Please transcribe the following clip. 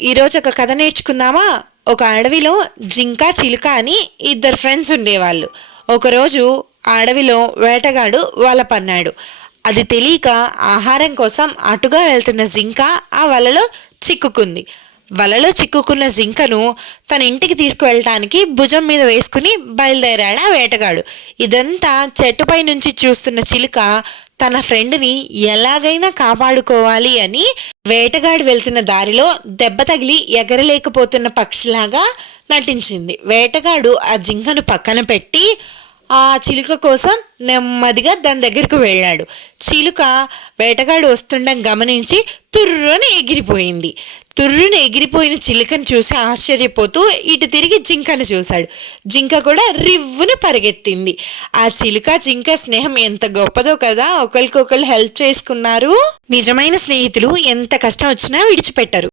ఈరోజు ఒక కథ నేర్చుకుందామా? ఒక అడవిలో జింక చిలుక అని ఇద్దరు ఫ్రెండ్స్ ఉండేవాళ్ళు. ఒకరోజు ఆ అడవిలో వేటగాడు వల పన్నాడు. అది తెలియక ఆహారం కోసం అటుగా వెళ్తున్న జింక ఆ వలలో చిక్కుకుంది. వలలో చిక్కుకున్న జింకను తన ఇంటికి తీసుకువెళ్ళటానికి భుజం మీద వేసుకుని బయలుదేరాడు ఆ వేటగాడు. ఇదంతా చెట్టుపై నుంచి చూస్తున్న చిలుక తన ఫ్రెండ్ని ఎలాగైనా కాపాడుకోవాలి అని వేటగాడు వెళ్తున్న దారిలో దెబ్బ తగిలి ఎగరలేకపోతున్న పక్షిలాగా నటించింది. వేటగాడు ఆ జింకను పక్కన పెట్టి ఆ చిలుక కోసం నెమ్మదిగా దాని దగ్గరకు వెళ్ళాడు. చిలుక వేటగాడు వస్తుండడం గమనించి తుర్రుని ఎగిరిపోయింది. తుర్రుని ఎగిరిపోయిన చిలుకను చూసి ఆశ్చర్యపోతూ ఇటు తిరిగి జింకను చూశాడు. జింక కూడా రివ్వుని పరిగెత్తింది. ఆ చిలుక జింక స్నేహం ఎంత గొప్పదో కదా! ఒకరికొకరు హెల్ప్ చేసుకున్నారు. నిజమైన స్నేహితులు ఎంత కష్టం వచ్చినా విడిచిపెట్టరు.